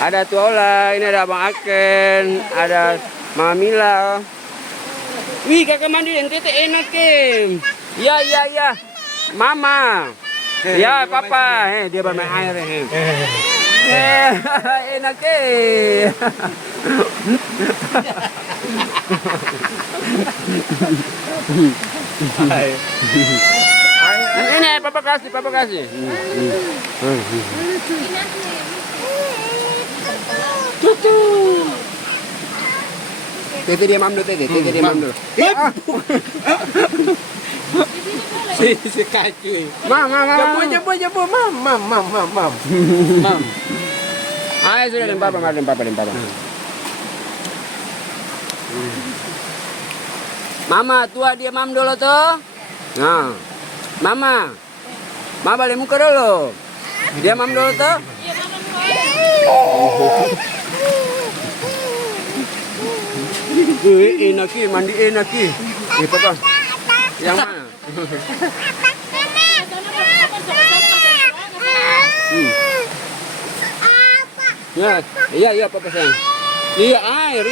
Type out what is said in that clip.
Ada Tuola, ini ada Abang Aken, ada Mama Mila. Wih, kakak mandi yang tete enak, Kim. Ya, ya, ya. Mama. Ya, papa. Dia bermain air. Enak, Ini papa kasih, papa kasih. Cucu. Tete dia mam dulu, tete dia mam dulu. Si kaki. Mam. Jemput, mam. Ayo sudah dan papa. Mama, tua dia mam dulu tuh. Nah, mama balik muka dulu. Dia mam dulu tuh. Enak mandi enak papa. Yang mana? Iya papa sayang. Iya air.